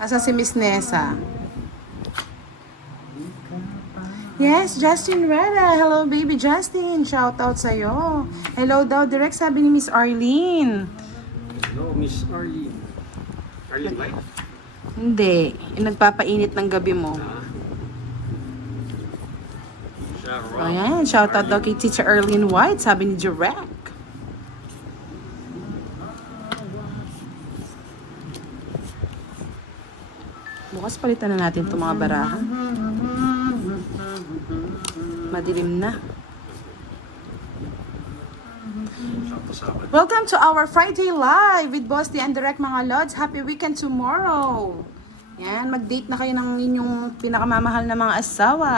Asa si Miss Nessa? Yes, Justin Reda. Hello, baby Justin. Shout out sa'yo. Hello daw, direct sabi ni Miss Arlene. Hello, Miss Arlene. Arlene White? Hindi. Nagpapainit ng gabi mo. So, ayan. Shout out daw kay Teacher Arlene White. Sabi ni Direct. Bukas palitan na natin itong mga baraha. Madilim na. Welcome to our Friday Live with Boss D and Direct mga Lods. Happy weekend tomorrow. Yan, mag-date na kayo ng inyong pinakamamahal na mga asawa.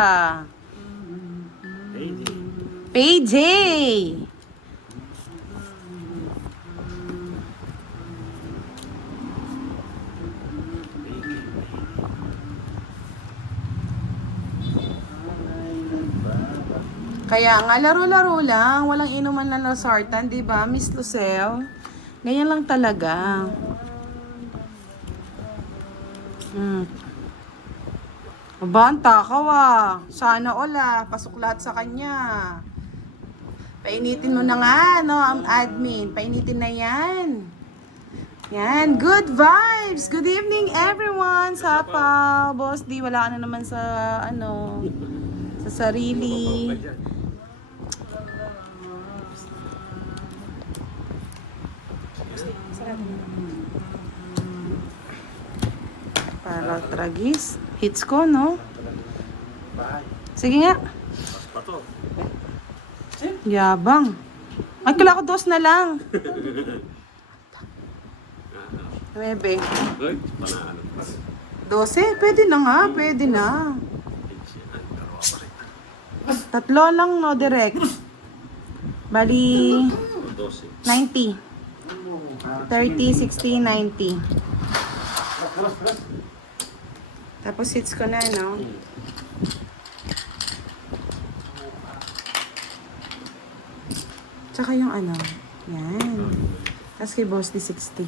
Payday! Kaya nga, laro-laro lang. Walang inuman na lasartan, di ba, Miss Lucelle? Ganyan lang talaga. Banta ka Sana ola. Pasok lahat sa kanya. Painitin mo na nga, no, ang admin. Painitin na yan. Yan. Good vibes. Good evening, everyone. Sapaw. Boss D, wala ka na naman sa, sa sarili. Para tragis. Hits ko, no? Sige nga. Yabang. Ay, kala ko dos na lang. 9. 12? Pwede na nga. Pwede na. 3 lang, no? Direct. Bali, 90. 30, 60, 90. Tapos hits ko na, no? Tsaka yung ano. Yan. Tapos kay Boss D 60.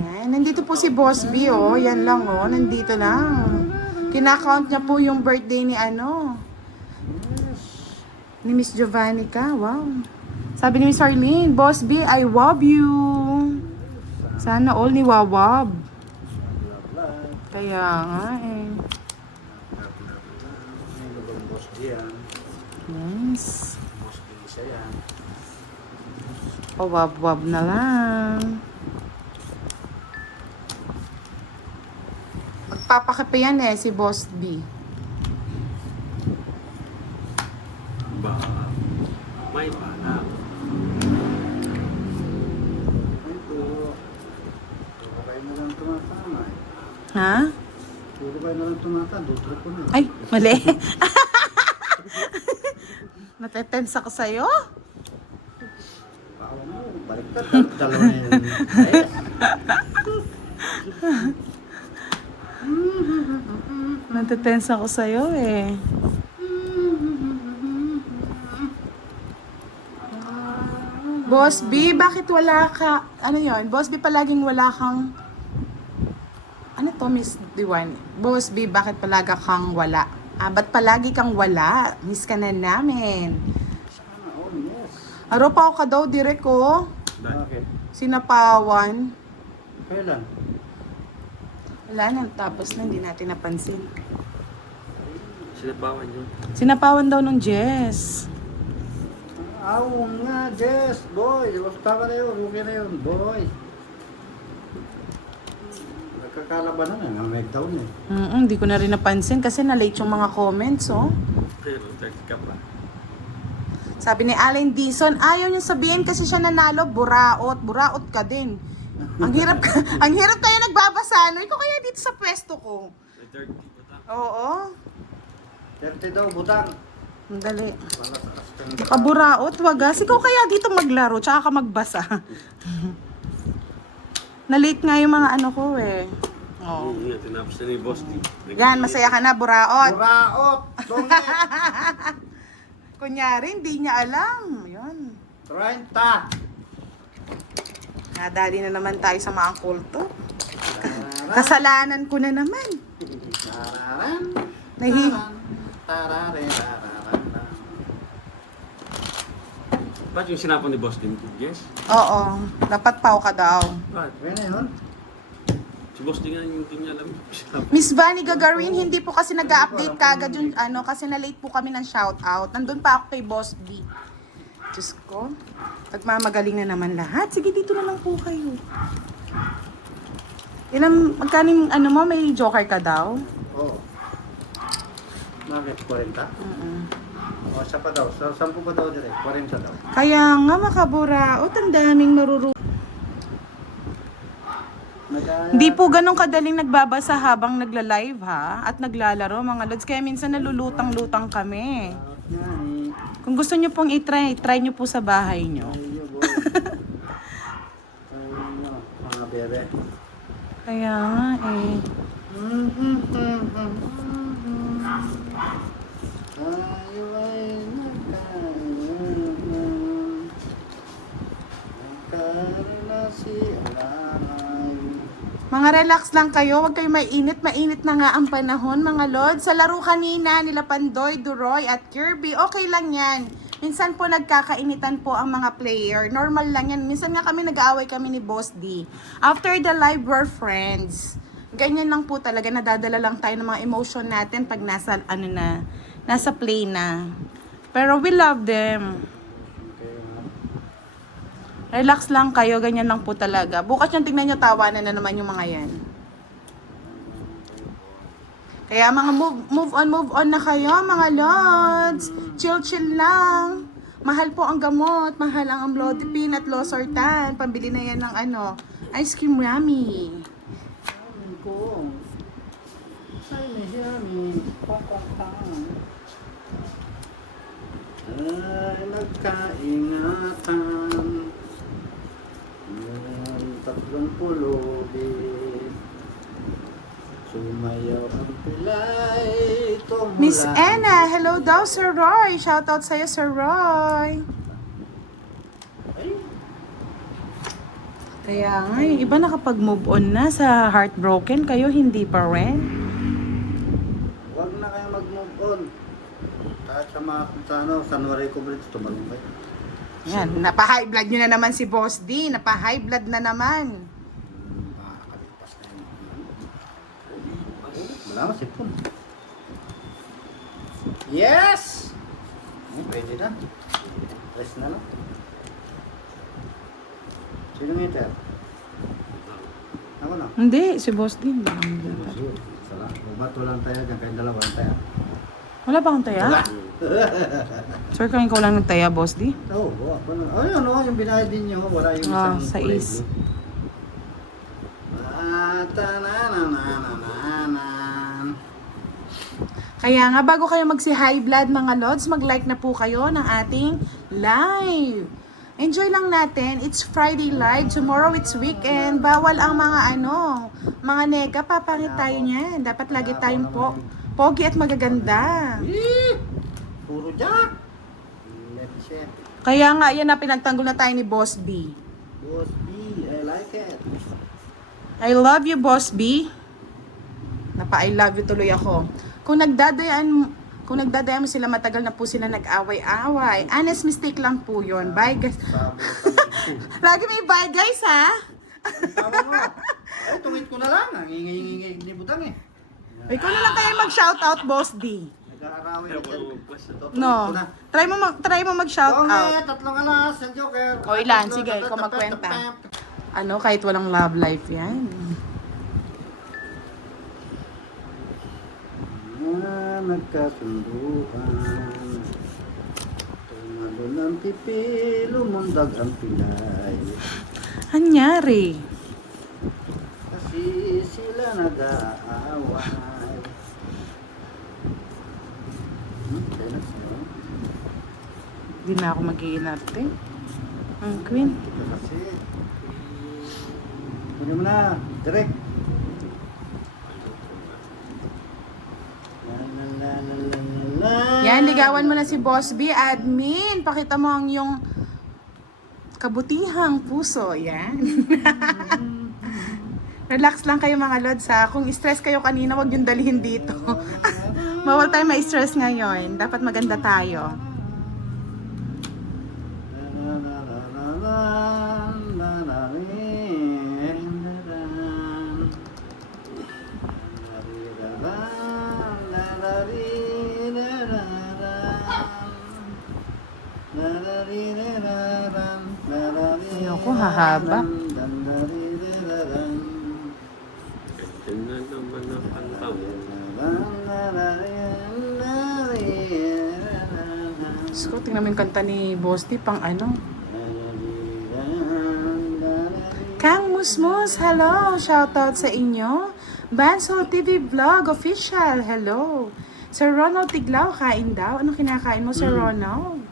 Yan. Nandito po si Boss B, oh. Yan lang, oh. Nandito lang. Kinakount niya po yung birthday ni ni Miss Giovannica. Wow. Sabi ni Miss Arlene, Boss B, I love you. Sana all ni Wawab. Kaya nga eh. Yes. Wawab-wab na lang. Magpapakape yan eh, si Boss B. May panang. Ha? Puro kayo na lang tumata, dutro ko na. Ay, mali. Natetense ako sa'yo. Paano mo, baliktad, dalawa na yun. Natetense ako sa'yo eh. Boss B, bakit wala ka? Ano yon? Boss B, palaging wala kang... Ano to, Miss Diwan? Boss B, bakit palagi kang wala? Ba't palagi kang wala? Miss ka na namin. Sana all, yes. Araw ka daw, direct ko. Bakit? Sinapawan. Kailan? Wala na, tapos na, hindi natin napansin. Sinabawan yun. Sinapawan daw nung Jess. Aw nga, Jess, boy. Tama na yun, okay na yun, boy. Nagkakalaban na nga, mag-down eh. Hindi ko na rin napansin kasi na-late yung mga comments, oh. Pero, text ka pa. Sabi ni Allen Dison, ayaw niya sabihin kasi siya nanalo, buraot. Buraot ka din. Ang hirap ang hirap tayo nagbabasa, no? Ikaw kaya dito sa pwesto ko. 30 pa ta. Oo. 30 daw, butang. Ang dali. Para sa kastang... Nakaburaot, wagas. Ikaw kaya dito maglaro, tsaka ka magbasa. Na-late nga yung mga ano ko eh. Oh. Tinapos na ni Boss D. Yan, masaya ka na, buraot. Buraot! Sungit! Kunyari, hindi niya alam. Yun. 30! Nadali na naman tayo sa mga kulto. Kasalanan ko na naman. Tararan. Nahi. Tarare, tararan. Ba't yung sinapon ni Boss din? Yes? Oo. Dapat pau ka daw. Ba't? Kaya na yun. Si Boss din nga yung hindi niya alam. Sinapon. Miss Vanny Gagarin, hindi po kasi nag-update kagad yung ano, kasi na-late po kami ng shoutout. Nandun pa ako kay Boss B. Diyos ko. Nagmamagaling na naman lahat. Sige, dito na lang po kayo. Magkano yung ano mo, may joker ka daw? Oo. Bakit? 40? O, siya pa daw. 10 pa daw direct. 40 daw. Kaya nga makabura. O, ang daming maruru. Hindi po ganun kadaling nagbabasa habang nagla-live ha. At naglalaro mga lods. Kaya minsan nalulutang-lutang kami. Kung gusto nyo pong try nyo po sa bahay nyo. Ayun, boy. Ayun, mga bebe. Kaya nga eh. Tayo ay Mga relax lang kayo, huwag kayo mainit. Mainit na nga ang panahon, mga lord. Sa laro kanina nila Pandoy, Duroy at Kirby, okay lang yan. Minsan po nagkakainitan po ang mga player. Normal lang yan. Minsan nga kami nag-aaway kami ni Boss D. After the live, we're friends. Ganyan lang po talaga. Nadadala lang tayo ng mga emotion natin pag nasa play na. Pero we love them. Relax lang kayo, ganyan lang po talaga. Bukas yung tingnan nyo, tawanan na naman yung mga yan. Kaya mga move on na kayo, mga lods. Chill lang. Mahal po ang gamot, mahal ang amlodipine at losartan. Pambili na yan ng ice cream Rami. Ay, nagkaingatan. Tatlong pulubi. Sumayaw ang pilay. Tumula. Miss Anna, hello daw Sir Roy. Shoutout sa'yo Sir Roy. Ay, Kaya nga, yung iba nakapag-move on na sa heartbroken. Kayo hindi pa rin. huwag na kayo mag-move on. Kahit sa mga sa Nuevo Bridge, tumalong kayo. Yan, napa-high blood nyo na naman si Boss D. Napa-high blood na naman. Makakalipas na yun. Wala mo, sipon. Yes! Pwede na. Rest na lang. Sino ng ito? Ako na. Hindi, si Boss D. Sala. Bumato lang tayo dyan. Kayong dalawa lang tayo. Wala ba akong taya? Sir, kain ko lang ng taya, Boss D. Oo, ako na. Ay, ano, yung binayad din nyo. Wala yung isang Sa kulay is. blue. Ta-na-na-na-na-na-na. Kaya nga, bago kayo magsi-high blood, mga lods, mag-like na po kayo ng ating live. Enjoy lang natin. It's Friday live. Tomorrow it's weekend. Bawal ang mga mga nega. Papangit tayo niyan. Dapat lagi tayong pogi at magaganda. Eh, puro jack. Let's see. Kaya nga, yan na pinagtanggol na tayo ni Boss B. Boss B, I like it. I love you, Boss B. I love you tuloy ako. Kung nagdadayan mo sila, matagal na po sila nag-away-away. Honest mistake lang po yun. Bye, guys. Sabi ko kami. Lagi may bye, guys, ha? Sabi mo. Ay, tungit ko na lang. Ang ingay-ingay ni Butang eh. Ikaw na lang kayo mag-shoutout, Boss D. Nag-aarawin Pero ako. plus. No. Try mo mag-shoutout. Tatlong alas, ang joker. O, ilan? Sige, ikaw magkwenta. Kahit walang love life yan. Nagkasunduan. Tumalo ng pipi, lumundag ang pilay. Anyari? Kasi sila nag-aaway. Kaya nagsayo. Hindi na ako mag-iinarte. Ang queen. Kita kasi. Kunin mo na, direct. Yan, ligawan mo na si Boss B, admin. Pakita mo ang iyong kabutihang puso. Yan. Relax lang kayo mga lods ha. Kung stress kayo kanina, wag yung dalhin dito. Bawal tayo ma-stress ngayon. Dapat maganda tayo. Ayoko, hahaba. Tingnan naman ang kanta mo. Diyos ko, tingnan mo yung kanta ni Boss D, pang ano. Kang Musmus, hello! Shoutout sa inyo. Bansol TV Vlog Official, hello. Sir Ronald Tiglao, kain daw. Anong kinakain mo, Sir Ronald?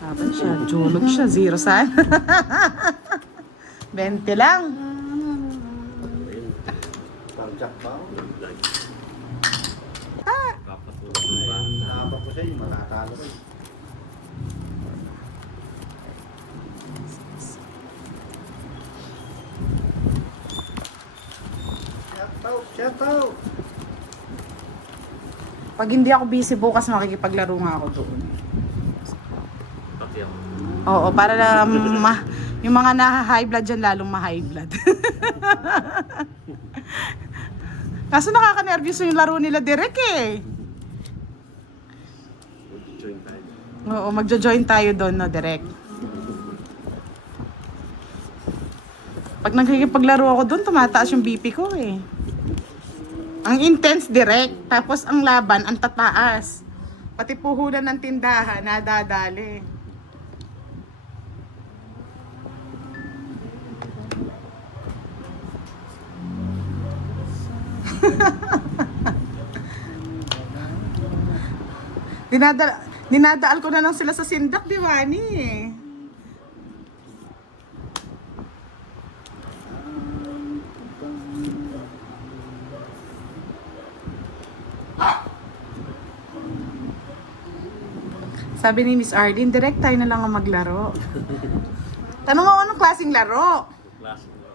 Tapos Sabi siya, julog siya, zero san. 20 lang. Parjak pa ako. Kapatulog ng bata. Nahaba ko sa inyo, matatalo ko. Shout out! Pag hindi ako busy bukas, makikipaglaro nga ako doon. Pati ako. Oo, para yung mga na-high blood dyan, lalong ma-high blood. Kaso nakaka-nervous yung laro nila direct eh. Mag-join tayo. Oo, magjo-join tayo doon, no, direct. Pag nagkikipaglaro ako doon, tumataas yung BP ko eh. Ang intense direct, tapos ang laban, ang tataas. Pati puhunan ng tindahan, nadadali. Dinadaal ko na lang sila sa sindak, di ba, ni? Sabi ni Miss Arlene, direct tayo na lang ang maglaro. Tanong mo anong klaseng laro? Klase mo.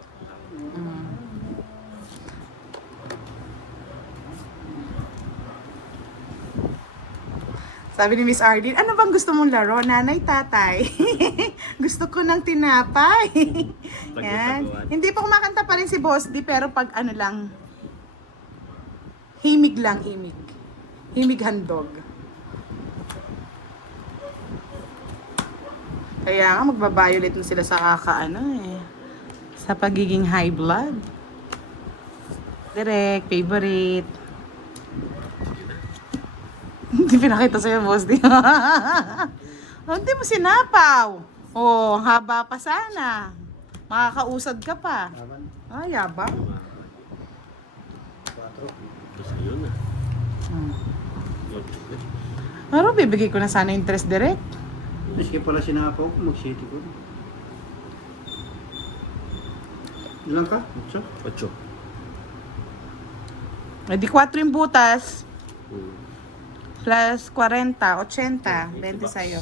Sabi ni Miss Arlene, ano bang gusto mong laro? Nanay, tatay. Gusto ko ng tinapay. Yan. Hindi pa kumakanta pa rin si Boss D, pero pag ano lang, himig lang, himig. Himig handog. Kaya nga, magbabiolate na sila sa kakaano eh. Sa pagiging high blood. Direct, favorite. Hindi pinakita sa'yo, Boss D. Oh, hindi mo sinapaw. Oh, ang haba pa sana. Makakausad ka pa. Laban, Ah, yabang. 4. Tapos yun na. Pero bibigay ko na sana interest direct. Miski pala sinapaw ko, mag-city ko. Ilan ka? 8? 8. Eh di 4 yung butas. Hmm. Plus 40, 80. 20 sa'yo.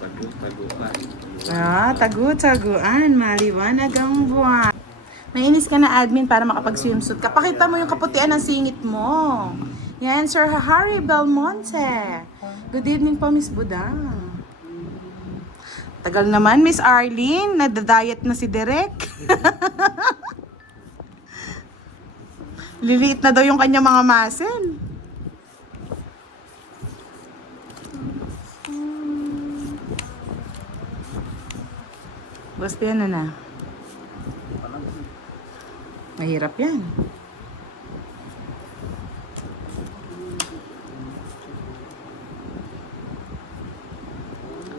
Taguan. Ah, tagu-taguan. Maliwanag ang buwan. Mainis ka na admin para makapag-swimsuit ka. Pakita mo yung kaputian ng singit mo. Yan, Sir Harry Belmonte. Good evening po, Miss Budang. Tagal naman, Miss Arlene. Nadadiet na si Derek. Liliit na daw yung kanya mga muscle. Basta yan na. Mahirap yan.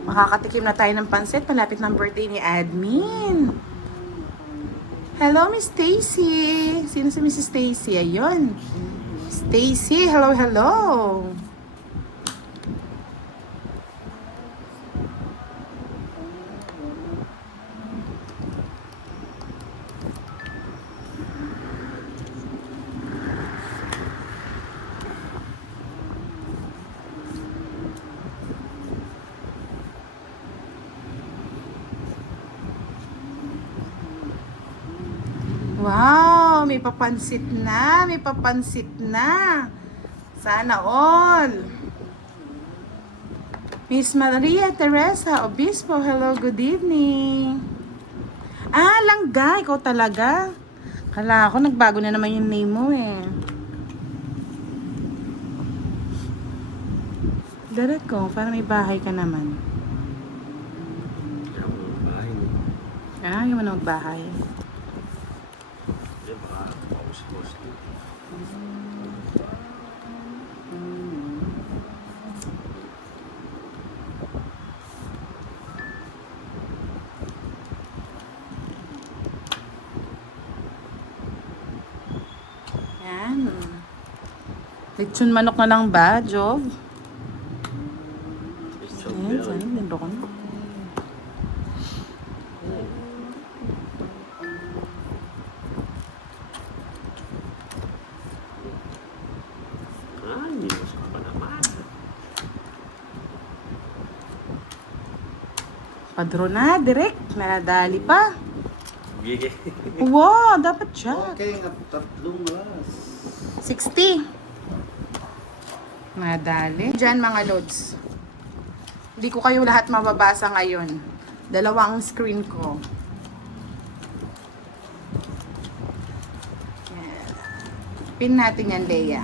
Makakatikim na tayo ng pansit. Malapit ng birthday ni Admin. Hello, Miss Stacy. Sino si Mrs. Stacy? Ayun. Stacy, hello, hello. Wow, may papansit na, may papansit na. Sana all. Miss Maria Teresa Obispo, hello, good evening. Ah, Langga, ikaw talaga. Kala ko, nagbago na naman yung name mo eh. Darat ko, para may bahay ka naman. Kaya ako ng bahay mo. Ah, yung ano magbahay. Hindi, baka paus-paus din. Yan. Lechon manok na lang ba, Jov? It's Ayan, so saan? Lindo ko na. Ay, minus ko pa naman. Padro na, direct. Nadali pa. Gigi. Wow, dapat siya. Okay, at tatlong oras. 60. Nadali. Diyan mga loads. Hindi ko kayo lahat mababasa ngayon. Dalawang screen ko. Yan. Pin natin yan, Leia.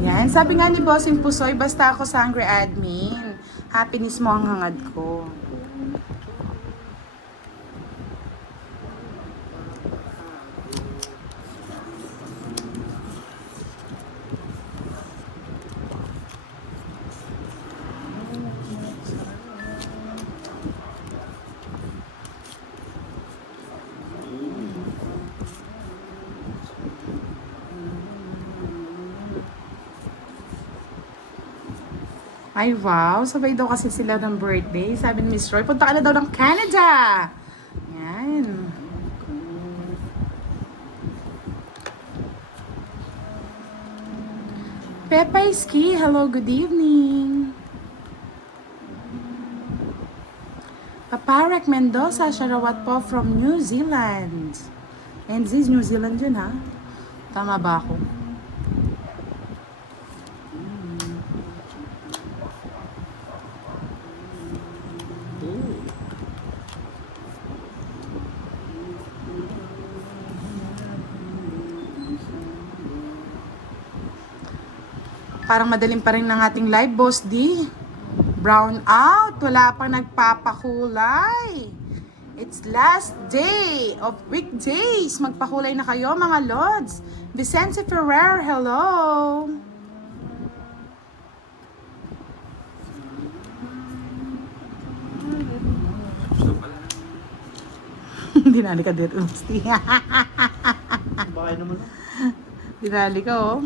Yan. Sabi nga ni Bossing Pusoy, basta ako sangre admin. Happiness mo ang hangad ko. Ay, wow. Sabay daw kasi sila ng birthday. Sabi ni Miss Roy, punta ka na daw ng Canada. Yan. Pepa Ski, hello, good evening. Paparak Mendoza, Sarawat po from New Zealand. And this is New Zealand yun, ha? Tama ba ako? Parang madaling pa rin ng ating live, Boss D. Brown out. Wala pang nagpapakulay. It's last day of weekdays. Magpakulay na kayo, mga Lods. Vicente Ferrer, hello. Gusto pala. Dinali ka dito, Boss D. Bakay naman. Dinali ka, oh.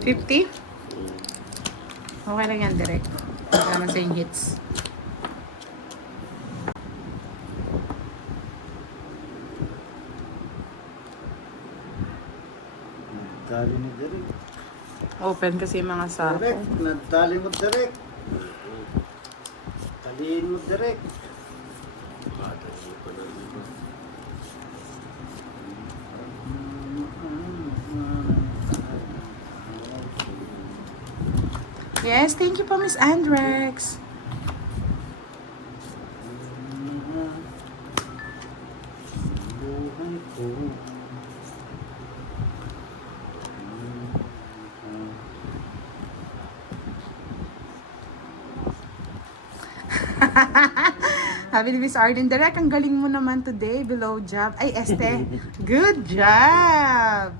50? Okay lang yan, direct. Kasama sa yung hits. Nadali mo direct. Open kasi yung mga sako. Direct, nadali mo direct. Taliin mo direct. Bata niyo pa na iba. Yes, thank you po, Miss Andrex. Buhay ko. Sabi ni Miss Arden, direct, ang galing mo naman today. Below job. Ay, Este, good job.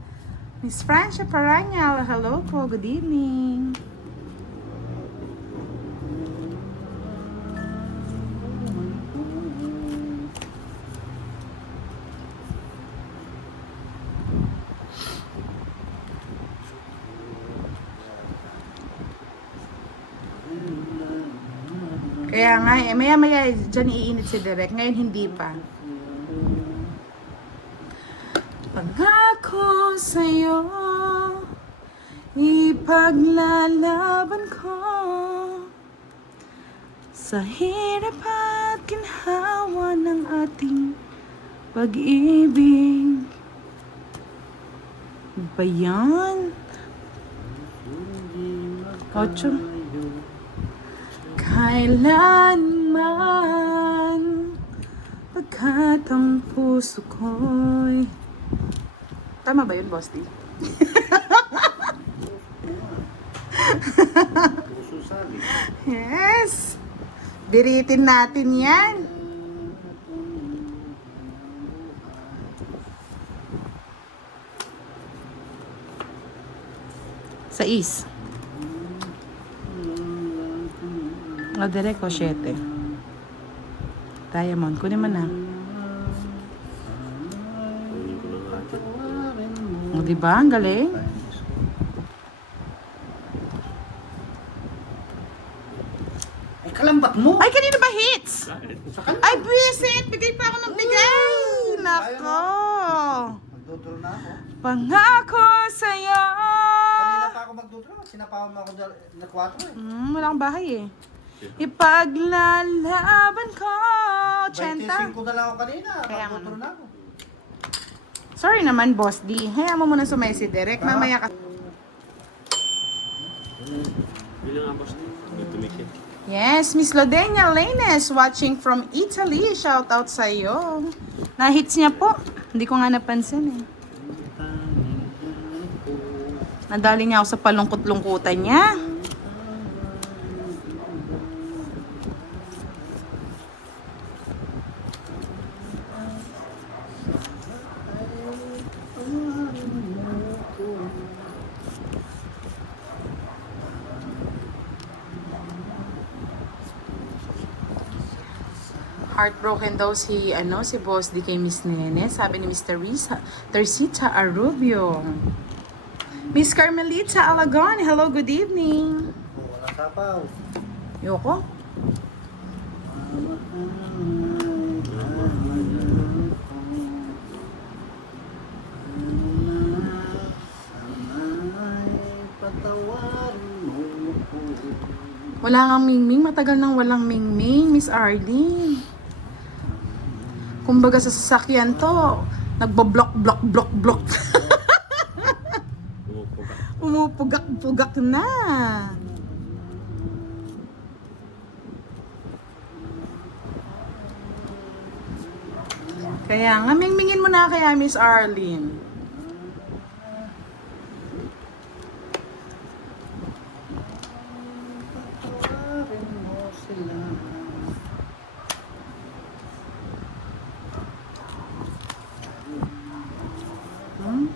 Miss Francia Paranyal, hello po, good evening. Kaya nga, maya-maya dyan iinit si Direk. Ngayon hindi pa. Pangako sa'yo, ipaglalaban ko Sa hirap at ginhawa ng ating pag-ibig. Ba yan? Ocho. Kailanman pagkat ang puso ko'y... Tama ba yun, Boss D? Puso sabi. Yes! Biritin natin yan. Sa is. O, direct o 7. Diamond, kunin mo na. Kunin ko na nga ito. O, diba? Ang galing. Ay, kalambat mo! Ay, kanina ba hits? Sa kanila. Ay, buwisit! Bigay pa ako ng bigay! Nako! Magdudro na ako. Pangako sa'yo! Kanina pa ako magdudro. Sinapawan mo ako na 4 eh. Wala akong bahay eh. Ipaglalaban ko, 80. 25 na lang ako kanina. Kaya nga. Magdudro na ako. Sorry naman, Boss D. Hayaan mo muna sumay si Derek. Mamaya ka. Bilang nga boss. May tumikit. Yes, Miss Lodenia Lanes watching from Italy. Shout out sa iyo. Na-hits niya po. Hindi ko nga napansin eh. Nadali niya ako sa palungkot-lungkutan niya. Heartbroken daw si Boss D kay Miss Nene, sabi ni Mr. Tersita Arubio. Miss Carmelita Alagon, hello, good evening. Wala sapaw. Yoko? Wala nga mingming, matagal nang walang mingming, Miss Arlene. Kumbaga sa sasakyan to, nagbo-block. Pumupuga. Umupugak-pugak na. Kaya nga, mingmingin mo na kaya, Miss Arlene. Hmm?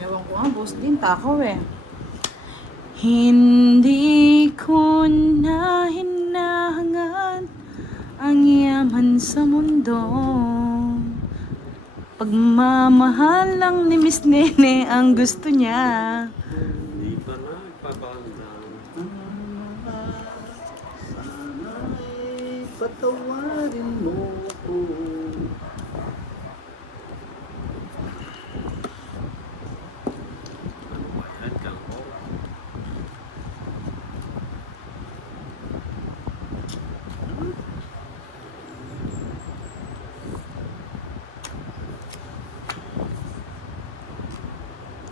Ewan ko nga, boss din, takaw eh. Hindi ko na hinahangad ang yaman sa mundo. Pagmamahal lang ni Miss Nene ang gusto niya. Hindi pa na ipapakandang. Sana'y patawarin mo ko. Ano ba yan? Kangko?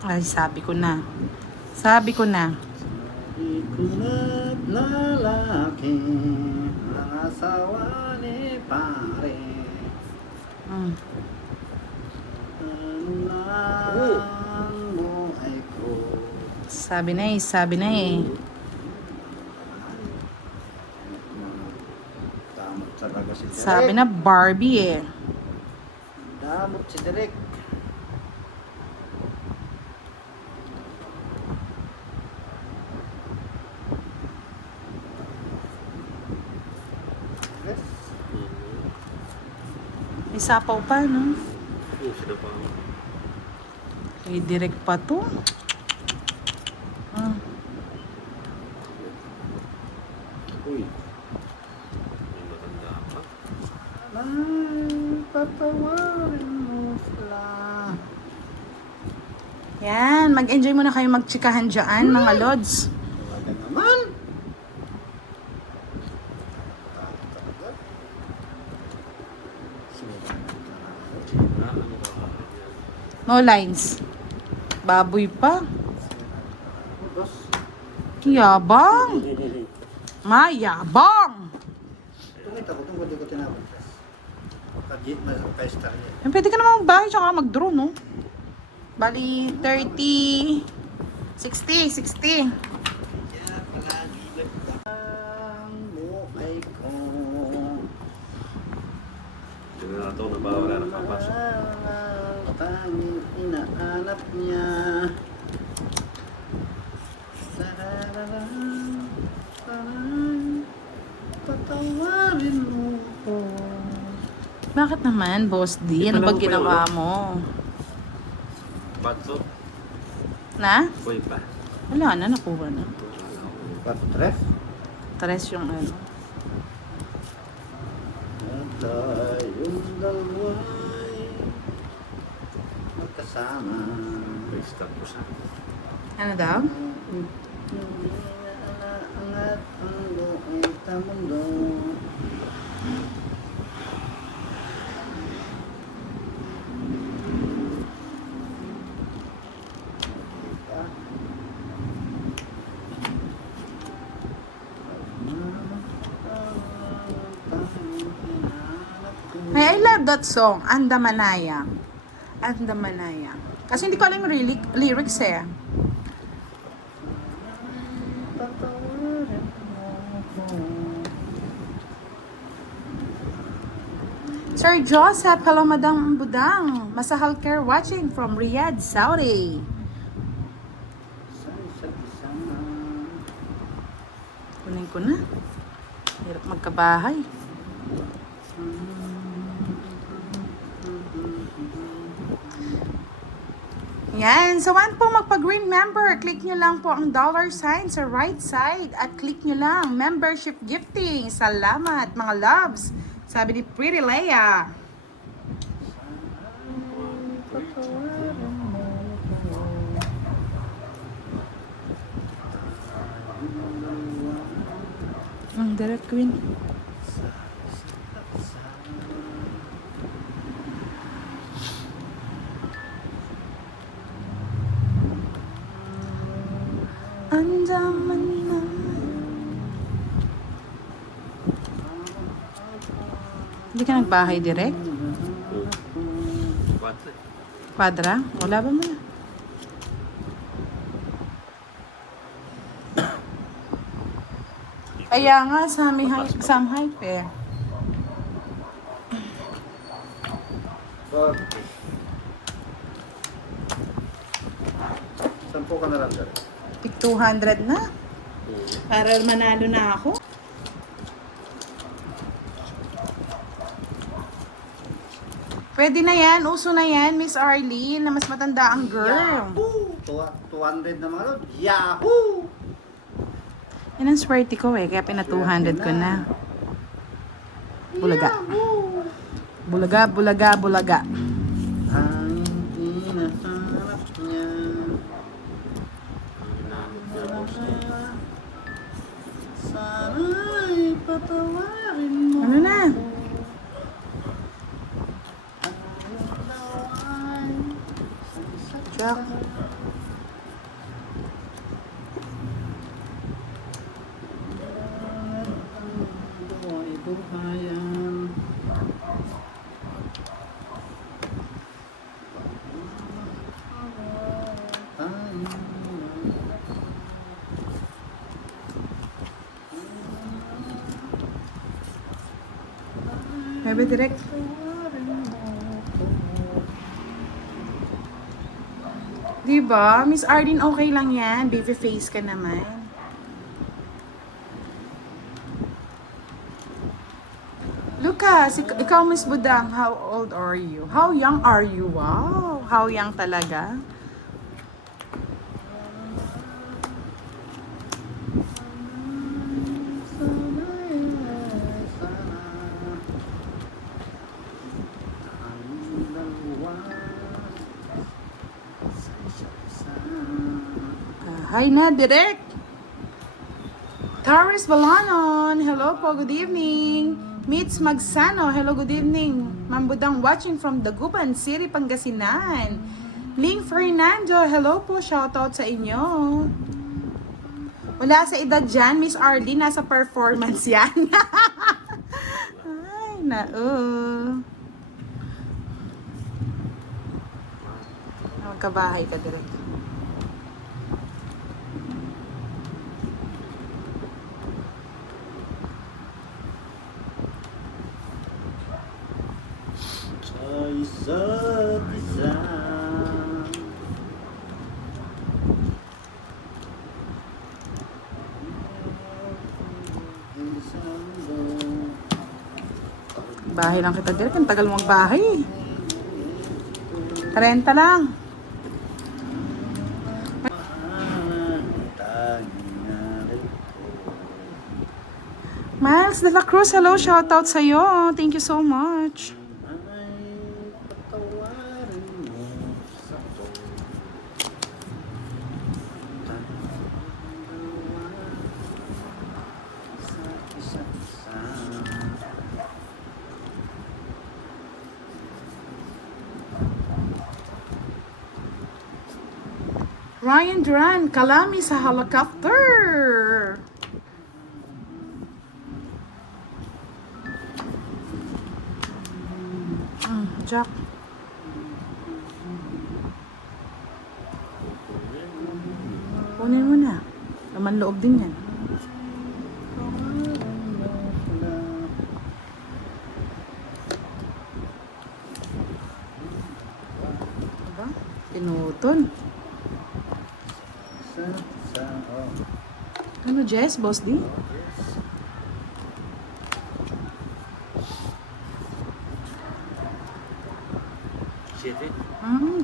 Ay, sabi ko na. Sabi ko na. Ikunat na lalaki ang asawa ni pare. Mm. Ang buhay ko. Sabi na eh. Damot talaga si Derek. Sabi na Barbie eh. Damot si Derek. Yes. May sapaw pa, no? Sino pa? May direct pa to. Ah. Uy. May matanda pa. Yan, mag-enjoy muna kayo magtsikahan dyan, mga lods. Wala naman. No lines. Baboy pa. Dos. Yabang. Mayabang. Tungit ako, tungkol di ko tinapos. Kajit na sa pesta niya. Yan, pwede ka naman magbahay tsaka mag-draw, no? Bali, 30, 60. Kaya palagi ang buhay ko. Tignan na ito, wala na papasok. Tanging inaanap niya. Sarararang, sarang, patawarin mo ko. Bakit naman, Boss D? Ano Ito ba lang ginawa pa yun, mo? Bato, Na? boy pa. Wala na, nakuha na. Patres? Tres yung ano. At tayong dalawa'y magkasama. Pesta ko sa. Ano daw? Hindi na angat ang luit na mundo. Hey, I love that song, Andamanaya. Andamanaya. Kasi hindi ko alam yung lyrics eh. Sir Joseph, hello Madam Budang. Masahal care watching from Riyadh, Saudi. Kunin ko na. Hirap magkabahay. Yan. So, one po magpa-green member. Click nyo lang po ang $ sa right side at click nyo lang membership gifting. Salamat mga loves. Sabi ni Pretty Leia. Ang direct queen. Andaman na. Hindi ka nagbahay direct? Bato. Quadra? Wala ba mo? Kaya nga, some hype eh. Sampo ka na lang dyan. Tig 200 na. Para manalo na ako. Pwede na yan, uso na yan, Miss Arlene, na mas matanda ang girl. Yahoo! 200 na mga lord. Yahoo! Yan ang swerte ko eh, kaya pina 200 ko na. Bulaga. Bulaga, bulaga, bulaga. Ang inahanap niya. Sana'y patawarin mo. Ano na? Jack. Buhayan. Maybe direct. Diba? Miss Arlene, okay lang yan. Baby face ka naman. Lucas, ikaw Miss Budang, how old are you? How young are you? Wow, how young talaga? Hi na, direct. Taris Balanon, hello po, good evening. Meets Magsano, hello, good evening. Mambudang watching from Dagupan City, Pangasinan. Ling Fernando, hello po, shoutout sa inyo. Wala sa edad dyan, Miss Arlene, nasa performance yan. Ay, magkabahay ka direct. Sa isa't isa. Bahay lang kita direct, ang tagal mo magbahay eh. 30 lang. Miles de la Cruz, hello, shoutout sa'yo. Thank you so much. Ryan Duran, Kalami sa helicopter. Jack. Kunin mo na. Laman loob din yan. Diba? Pinutol. Ano, Jess? Boss D? City.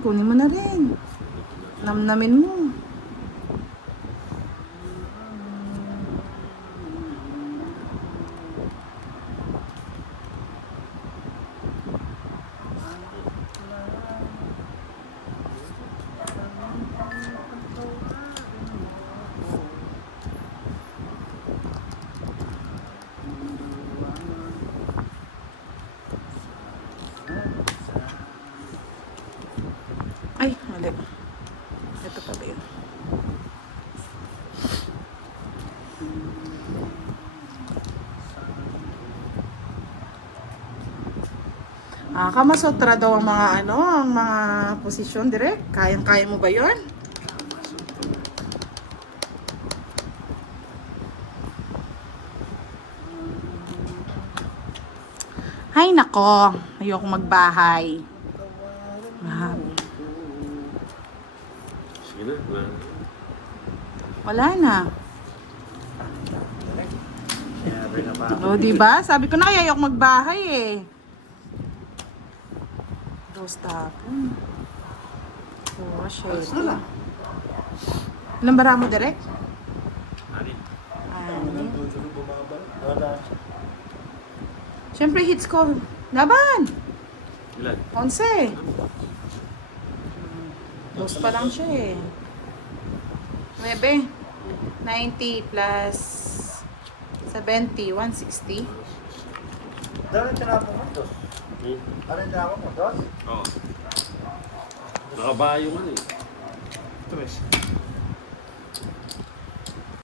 Kunin mo na rin. Namnamin mo. Ay, mali. Ito pala yun. Kamasutra daw ang mga ang mga posisyon direct. Kayang-kaya mo ba 'yon? Hay nako, ayoko magbahay. Sige na. Wala na. Sinabi na pa ako. O, diba? Sabi ko na kaya ayoko magbahay eh. Dos tapon. Oh, shit. Ilang bara mo direct? Ari. Siyempre hits ko. Laban! Ilan? 11. Dos pa lang siya eh. 9. 90 plus 70, 160. Dahil tinapon mo, dos. Ano yung tinapon mo, dos? Oo. Nakabayo man eh. Tres.